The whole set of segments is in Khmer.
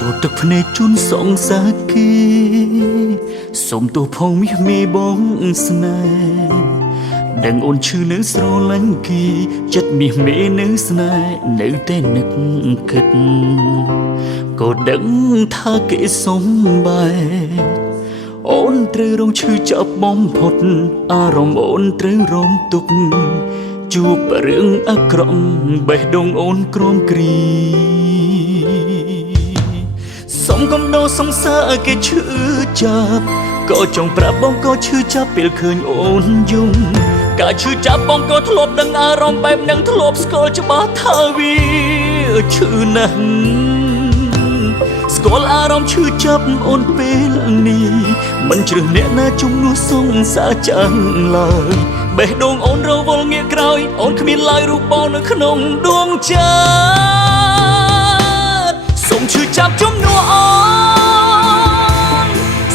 ជួតទឹកភ្នែកជូនសងសាគេសុំទោសផងមាសមេបងស្នេហ៍ដឹងអូនឈឺនៅស្រឡាញ់គេចិត្តមាសមេនៅស្នេហ៍នៅតែនឹកគិតក៏ដឹងថាគេសំបែកអូនត្រូវរងឈឺចាប់បំផុតអារម្មណ៍អូនត្រូវរងទុក្ខជួបរឿងអាក្រក់បេះដូងអូនក្រំគ្រីសុំកុំដោសង្សារគេឈឺចាប់ក៏ចង់ប្រាប់បងក៏ឈឺចាប់ពេលឃើញអូនយំការឈឺចាប់បងក៏ធ្លាប់ដឹងអារម្មណ៍បែបហ្នឹងធ្លាប់ស្គាល់ច្បាស់ថាវាឈឺណាស់ស្គាល់អារម្មណ៍ឈឺចាប់អូនពេលនេះមិនជ្រើសអ្នកណាជំនួសសងសារចាំឡើយបេះដូងអូនរវល់ងាកក្រោយអូនគ្មានឡើយរូបបងនៅក្នុងដួងចិត្តសូមឈឺចាប់ជំនួសអូន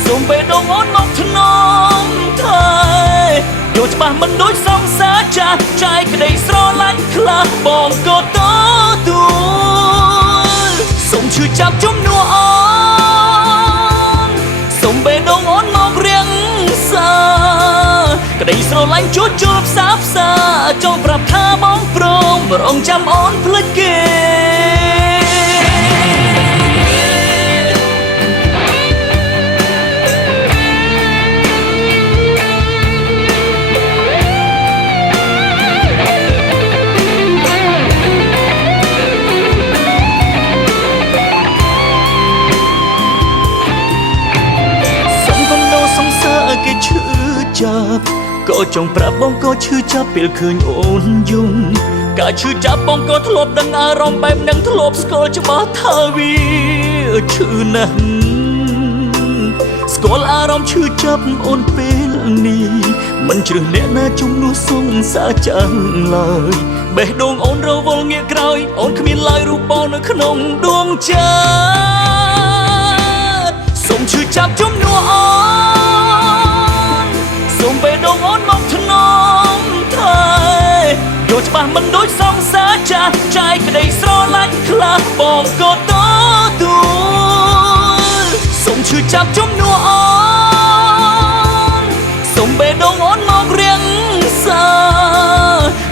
សូមបេះដូងអូនមកថ្នមថែយកច្បាស់មិនដូចសងសារចាស់ចែកក្តីស្រឡាញ់ខ្លះបងក៏ទទួលសូមឈឺចាប់ជំនួសអូនសូមបេះដូងអូនមករៀងសាក្តីស្រឡាញ់ជួចជុលផ្សាចូលប្រាប់ថាបងព្រមរងចាំអូនភ្លេចគេគេឈឺចាប់ក៏ចង់ប្រាប់បងក៏ឈឺចាប់ពេលឃើញអូនយំការឈឺចាប់បងក៏ធ្លាប់ដឹងអារម្មណ៍បែបហ្នឹងធ្លាប់ស្គាល់ច្បាស់ថាវាឈឺណាស់ស្គាល់អារម្មណ៍ឈឺចាប់អូនពេលនេះមិនជ្រើសអ្នកណាជំនួសសងសារចាំឡើយបេះដូងអូនរវល់ងាកក្រោយអូនគ្មានឡើយរូបបងនៅក្នុងដួងចិត្តសូមឈឺចាប់ជំនួសអូនសូមបេះដូងអូនមកថ្នមថែយកច្បាស់មិនដូចសងសារចាស់ចែកក្តីស្រឡាញ់ខ្លះបងក៏ទទួលសូមឈឺចាប់ជំនួសអូនសូមបេះដូងអូនមករៀងសា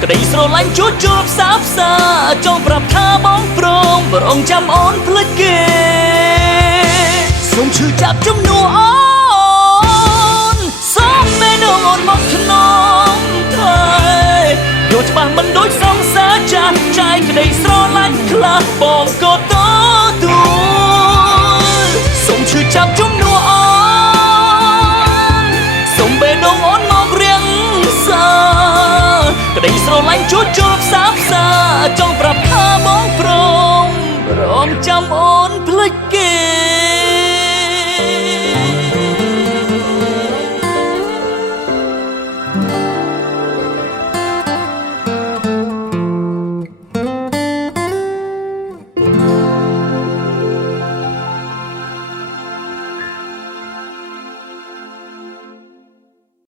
ក្តីស្រឡាញ់ជួចជុលផ្សាចូលប្រាប់ថាបងព្រមរងចាំអូនភ្លេចគេសូមឈឺចាប់ជំនួសអូនសូមបេះដូងអូនមកថ្នមថែយកច្បាស់មិនដូចសងសារចាស់ចែកក្តីស្រឡាញ់ខ្លះបងក៏ទទួលសូមឈឺចាប់ជំនួសអូនសូមបេះដូងអូនមករៀងសាក្តីស្រឡាញ់ជួចជុលផ្សាចង់ប្រាប់ថាបងព្រមរងចាំអូនភ្លេចគេ